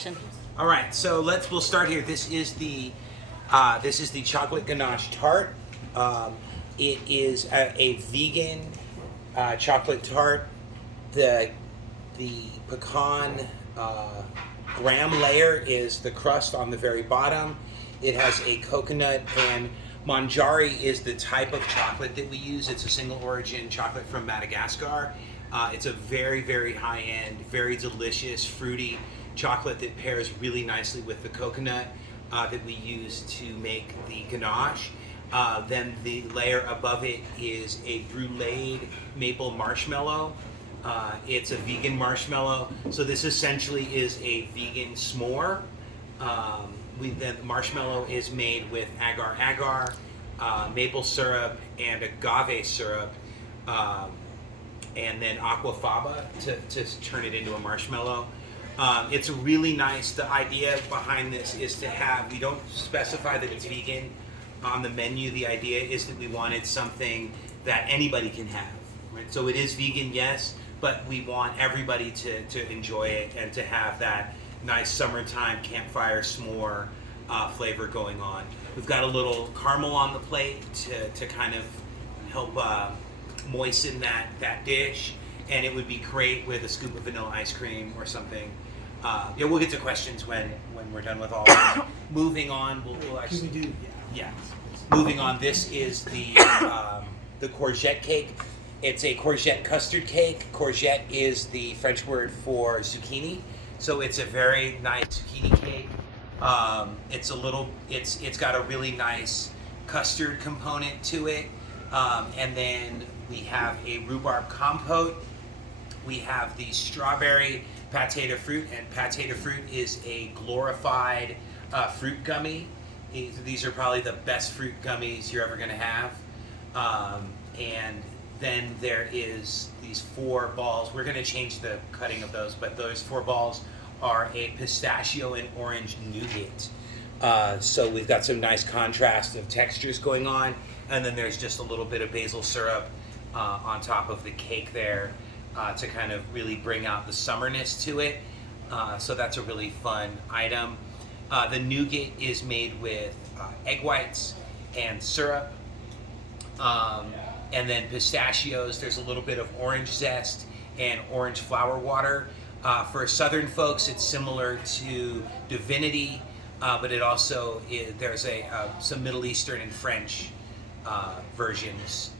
action. All right, so we'll start here. This is the chocolate ganache tart. It is a vegan chocolate tart. The pecan graham layer is the crust on the very bottom. It has a coconut, and Manjari is the type of chocolate that we use. It's a single origin chocolate from Madagascar. It's a very, very high-end, very delicious, fruity chocolate that pairs really nicely with the coconut that we use to make the ganache. Then the layer above it is a bruleed maple marshmallow. It's a vegan marshmallow, so this essentially is a vegan s'more. The marshmallow is made with agar-agar, maple syrup, and agave syrup, and then aquafaba to turn it into a marshmallow. It's really nice. The idea behind this is to have, we don't specify that it's vegan on the menu. The idea is that we wanted something that anybody can have, right? So it is vegan, yes, but we want everybody to enjoy it and to have that nice summertime campfire s'more flavor going on. We've got a little caramel on the plate to kind of help moisten that dish, and it would be great with a scoop of vanilla ice cream or something. We'll get to questions when we're done with all this. Moving on, we'll actually do. Yeah. Moving on, this is the courgette cake. It's a courgette custard cake. Courgette is the French word for zucchini, so it's a very nice zucchini cake. It's got a really nice custard component to it, and then we have a rhubarb compote. We have the strawberry pâté de fruit, and pâté de fruit is a glorified fruit gummy. These are probably the best fruit gummies you're ever going to have. And then there is these 4 balls. We're going to change the cutting of those, but those 4 balls are a pistachio and orange nougat. So we've got some nice contrast of textures going on, and then there's just a little bit of basil syrup on top of the cake there to kind of really bring out the summerness to it. So that's a really fun item. The nougat is made with egg whites and syrup, and then pistachios. There's a little bit of orange zest and orange flower water. For Southern folks, it's similar to divinity, but it also there's some Middle Eastern and French versions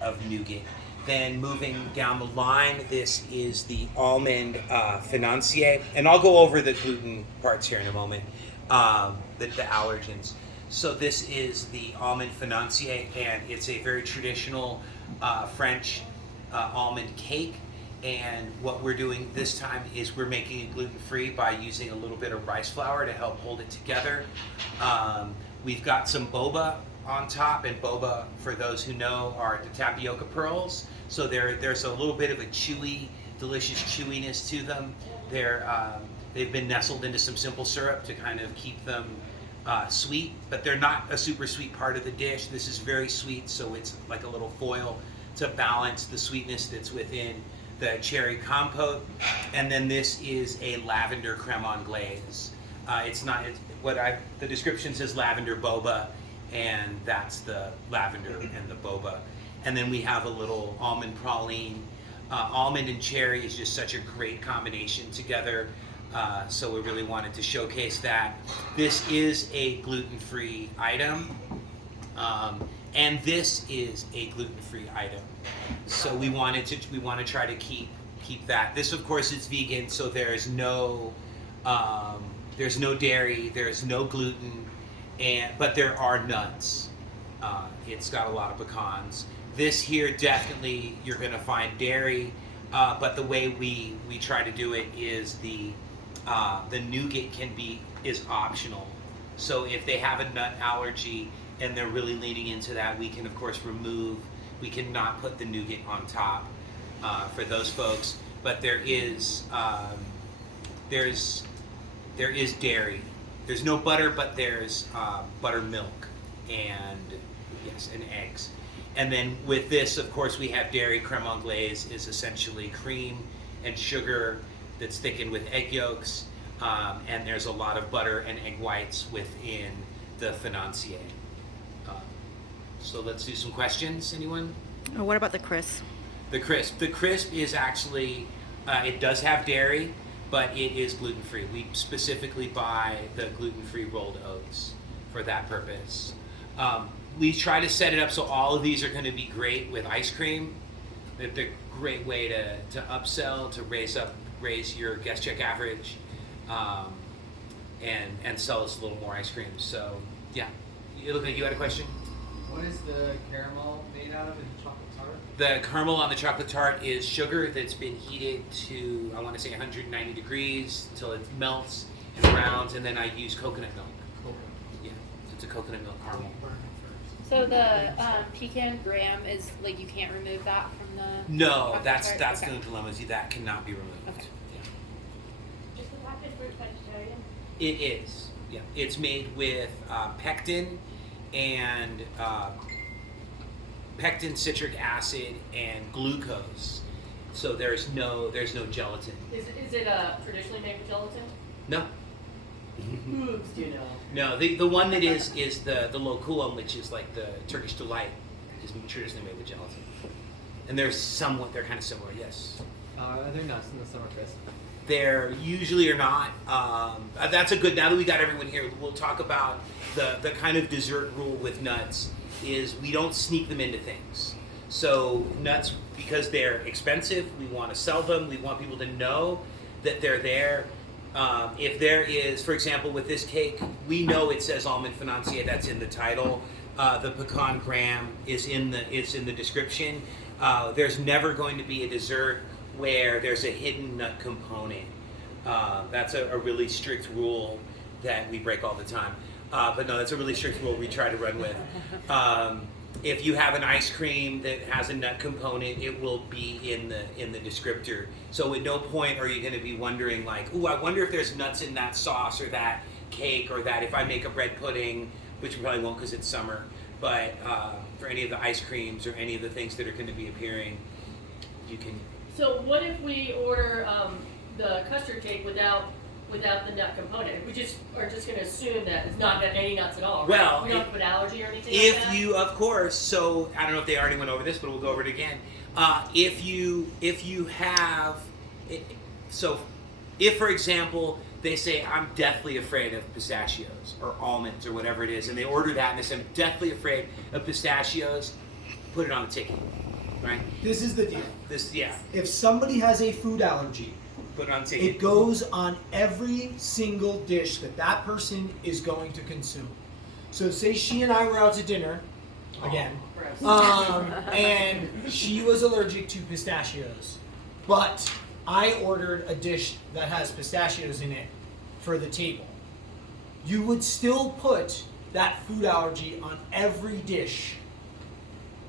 of nougat. Then moving down the line, this is the Almond Financier, and I'll go over the gluten parts here in a moment, the allergens. So this is the Almond Financier, and it's a very traditional French almond cake. And what we're doing this time is we're making it gluten-free by using a little bit of rice flour to help hold it together. We've got some boba on top, and boba, for those who know, are the tapioca pearls. So there's a little bit of a chewy, delicious chewiness to them. They've been nestled into some simple syrup to kind of keep them sweet, but they're not a super sweet part of the dish. This is very sweet, so it's like a little foil to balance the sweetness that's within the cherry compote. And then this is a lavender creme anglaise. The description says lavender boba, and that's the lavender and the boba. And then we have a little almond praline. Almond and cherry is just such a great combination together, so we really wanted to showcase that. This is a gluten-free item, and this is a gluten-free item. So we want to try to keep that. This, of course, is vegan, so there's no dairy, there's no gluten, but there are nuts. It's got a lot of pecans. This here, definitely you're going to find dairy, but the way we try to do it is the nougat is optional. So if they have a nut allergy and they're really leaning into that, we can of course we cannot put the nougat on top for those folks. But there is dairy. There's no butter, but there's buttermilk and eggs. And then with this, of course, we have dairy. Creme anglaise is essentially cream and sugar that's thickened with egg yolks. and there's a lot of butter and egg whites within the Financier. So let's do some questions. Anyone? Oh, what about the crisp? The crisp. The crisp is actually, it does have dairy, but it is gluten-free. We specifically buy the gluten-free rolled oats for that purpose. We try to set it up so all of these are going to be great with ice cream. They're a great way to upsell, to raise your guest check average, and sell us a little more ice cream. So yeah, you look like you had a question. What is the caramel made out of in chocolate tart? The caramel on the chocolate tart is sugar that's been heated to, I want to say 190 degrees until it melts and browns, and then I use coconut milk. Yeah, so it's a coconut milk caramel. So the pecan graham is like you can't remove that from the. No, chocolate that's tart? the dilemma. That cannot be removed. Okay. Yeah. Is the packaged fruit vegetarian? It is. Yeah, it's made with pectin and pectin, citric acid, and glucose. So there's no gelatin. Is it traditionally made with gelatin? No. Hooves, do you know? No, the one that is the loculum, which is like the Turkish delight, is traditionally made with gelatin. And they're kind of similar, yes. Are there nuts in the summer crisp? There usually are not. That's a good, now that we got everyone here, we'll talk about the kind of dessert rule with nuts is we don't sneak them into things. So nuts, because they're expensive, we want to sell them. We want people to know that they're there. If there is, for example, with this cake, we know it says Almond Financier, that's in the title. The pecan graham is in the description. There's never going to be a dessert where there's a hidden nut component. That's a really strict rule that we break all the time. But no, that's a really strict rule we try to run with. If you have an ice cream that has a nut component, it will be in the descriptor. So at no point are you going to be wondering like, ooh, I wonder if there's nuts in that sauce or that cake or that if I make a bread pudding, which we probably won't because it's summer, but for any of the ice creams or any of the things that are going to be appearing, you can. So what if we order the custard cake without the nut component? We just are just going to assume that it's not got any nuts at all, right? Well, we don't have to put allergy or anything If like that? you, of course, so I don't know if they already went over this, but we'll go over it again. If you have, so if for example they say I'm deathly afraid of pistachios or almonds or whatever it is, and they order that and they say I'm deathly afraid of pistachios, put it on the ticket, right? This is the deal. Yeah, If somebody has a food allergy, put it on the ticket. it goes on every single dish that person is going to consume. So say she and I were out to dinner, again, Gross. and she was allergic to pistachios, but I ordered a dish that has pistachios in it for the table. You would still put that food allergy on every dish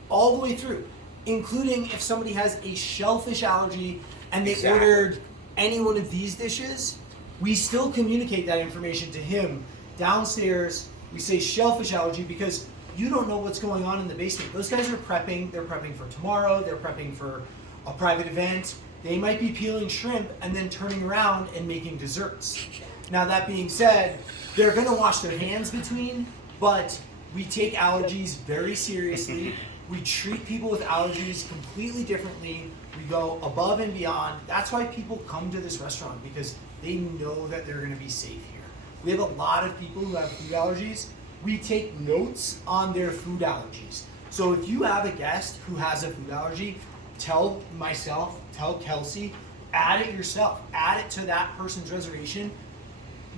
all the way through, including if somebody has a shellfish allergy and they Exactly. ordered any one of these dishes, we still communicate that information to him downstairs. We say shellfish allergy because you don't know what's going on in the basement. Those guys are prepping. They're prepping for tomorrow. They're prepping for a private event. They might be peeling shrimp and then turning around and making desserts. Now that being said, they're gonna wash their hands between, but we take allergies very seriously. We treat people with allergies completely differently. We go above and beyond. That's why people come to this restaurant, because they know that they're gonna be safe here. We have a lot of people who have food allergies. We take notes on their food allergies. So if you have a guest who has a food allergy, tell myself, tell Kelsey, add it yourself. Add it to that person's reservation.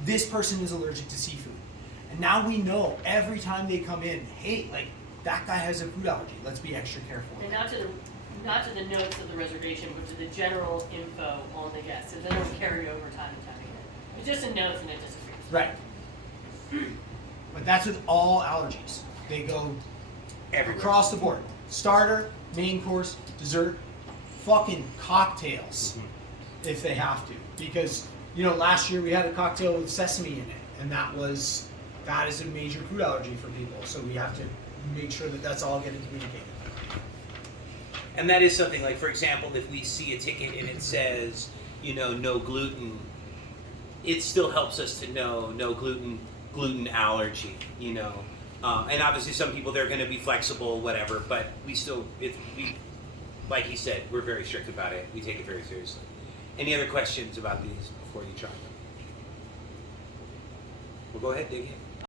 This person is allergic to seafood. And now we know every time they come in, hey, like, that guy has a food allergy. Let's be extra careful. And not to the notes of the reservation, but to the general info on the guest, so they don't carry over time and time again. It's just in notes and it disappears. Right. But that's with all allergies. They go Everywhere. across the board. Starter, main course, dessert, fucking cocktails, if they have to. Because, last year we had a cocktail with sesame in it, and that is a major food allergy for people. So we have to make sure that that's all getting communicated. And that is something like, for example, if we see a ticket and it says, no gluten, it still helps us to know no gluten allergy, you know. And obviously some people, they're going to be flexible, whatever, but we still, like he said, we're very strict about it. We take it very seriously. Any other questions about these before you try them? Well, go ahead, dig in.